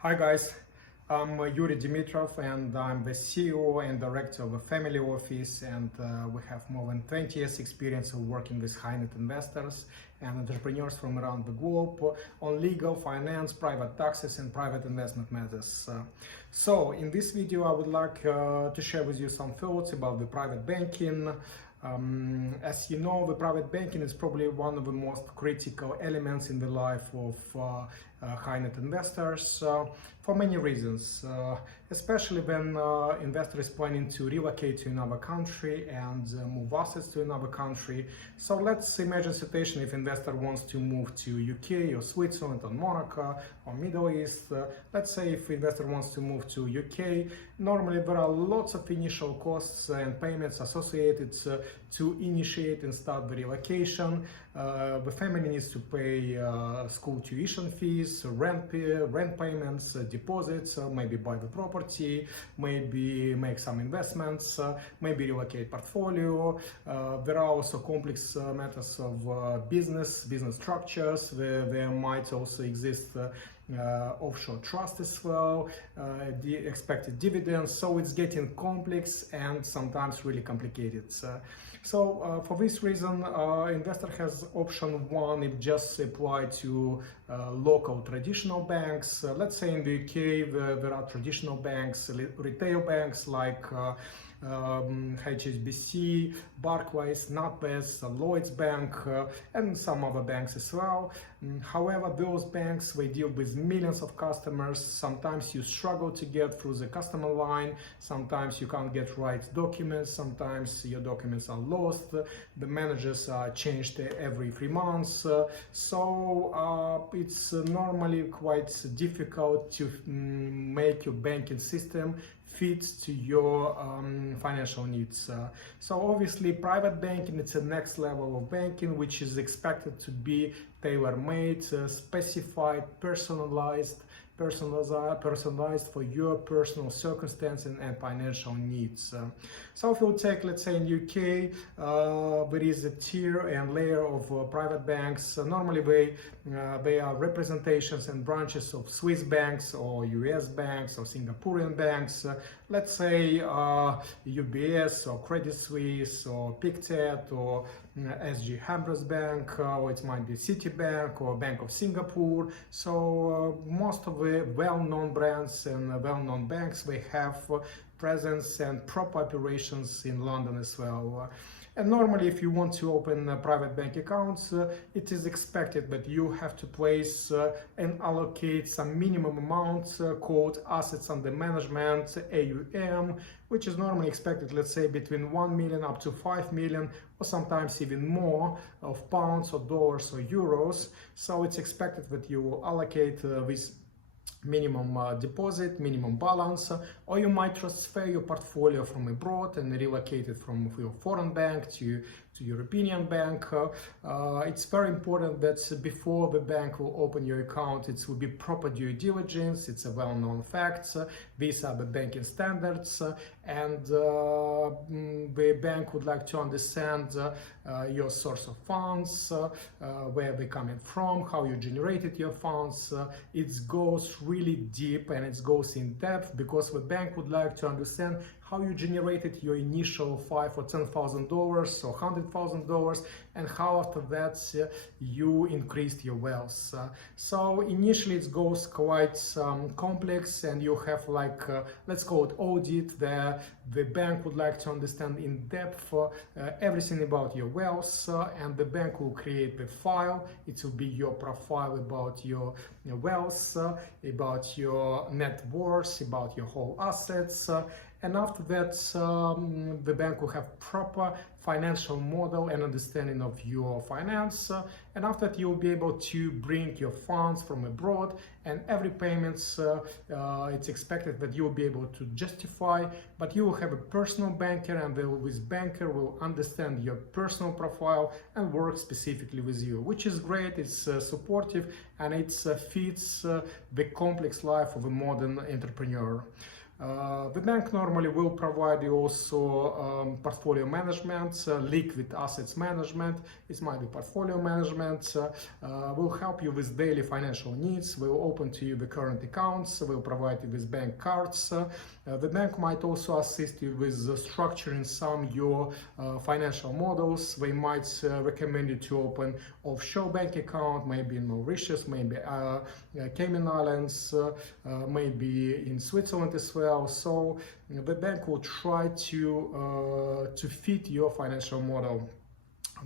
Hi guys, I'm Yuri Dimitrov and I'm the CEO and Director of a family office, and we have more than 20 years experience of working with high-net investors and entrepreneurs from around the globe on legal, finance, private taxes and private investment matters. So in this video I would like to share with you some thoughts about the private banking. As you know, the private banking is probably one of the most critical elements in the life of high-net investors for many reasons, especially when investor is planning to relocate to another country and move assets to another country. So let's imagine a situation if investor wants to move to UK or Switzerland or Monaco or Middle East. Let's say if investor wants to move to UK, normally there are lots of initial costs and payments associated to initiate and start the relocation. The family needs to pay school tuition fees, rent payments, deposits, maybe buy the property, maybe make some investments, maybe relocate portfolio. There are also complex matters of business structures. There might also exist offshore trust as well, the expected dividends. So it's getting complex and sometimes really complicated. So for this reason, investor has option one if just apply to local traditional banks. Let's say in the UK there are traditional banks, retail banks like HSBC, Barclays, NatWest, Lloyds Bank, and some other banks as well. However, those banks, they deal with millions of customers. Sometimes you struggle to get through the customer line. Sometimes you can't get right documents. Sometimes your documents are lost. The managers are changed every 3 months. So it's normally quite difficult to make your banking system fits to your financial needs. So obviously private banking, it's a next level of banking which is expected to be tailor-made, specified, personalized for your personal circumstances and financial needs. So if you take, let's say in UK, there is a tier and layer of private banks. Normally they are representations and branches of Swiss banks or US banks or Singaporean banks. Let's say UBS or Credit Suisse or Pictet or SG Hambros Bank, or it might be Citibank or Bank of Singapore. So most of the well-known brands and well-known banks, they have presence and proper operations in London as well. And normally if you want to open private bank accounts, it is expected that you have to place and allocate some minimum amount called assets under management, AUM, which is normally expected, let's say between 1 million up to 5 million, or sometimes even more, of pounds or dollars or euros. So it's expected that you will allocate this minimum deposit, minimum balance, or you might transfer your portfolio from abroad and relocate it from your foreign bank to European bank. It's very important that before the bank will open your account, it will be proper due diligence. It's a well-known fact. These are the banking standards, and the bank would like to understand your source of funds, where they're coming from, how you generated your funds. It goes really deep and it goes in depth because the bank would like to understand how you generated your initial $5,000 or $10,000 or $100,000, and how after that you increased your wealth. So initially it goes quite complex, and you have like let's call it audit. The bank would like to understand in depth everything about your wealth, and the bank will create the file. It will be your profile about your wealth, about your net worth, about your whole assets. And after that, the bank will have proper financial model and understanding of your finance. And after that, you'll be able to bring your funds from abroad, and every payments, it's expected that you will be able to justify, but you will have a personal banker, and this banker will understand your personal profile and work specifically with you, which is great. It's supportive, and it fits the complex life of a modern entrepreneur. The bank normally will provide you also portfolio management, liquid assets management. It might be portfolio management. Will help you with daily financial needs. Will open to you the current accounts. Will provide you with bank cards. The bank might also assist you with structuring some your financial models. They might recommend you to open offshore bank account, maybe in Mauritius, maybe Cayman Islands, maybe in Switzerland as well. So the bank will try to fit your financial model.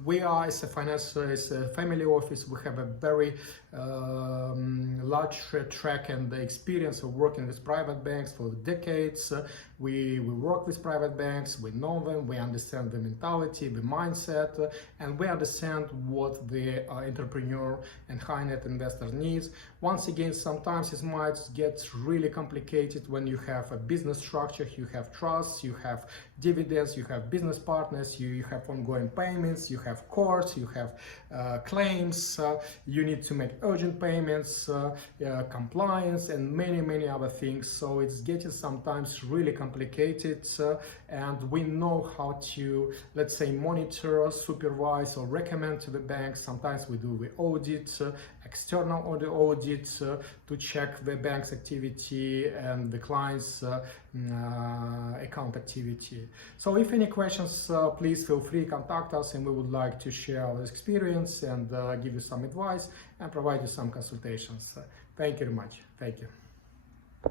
We are, as a family office, we have a very large track and experience of working with private banks for decades. We work with private banks, we know them, we understand the mentality, the mindset, and we understand what the entrepreneur and high net investor needs. Once again, sometimes it might get really complicated when you have a business structure, you have trusts, you have dividends, you have business partners, you have ongoing payments, you have courts, you have claims, you need to make urgent payments, compliance, and many other things. So it's getting sometimes really complicated, and we know how to, let's say, monitor, supervise, or recommend to the bank. Sometimes we do the audit, external audit, to check the bank's activity and the client's account activity. So if any questions, please feel free to contact us, and we would like to share our experience and give you some advice and provide you some consultations. Thank you very much. Thank you.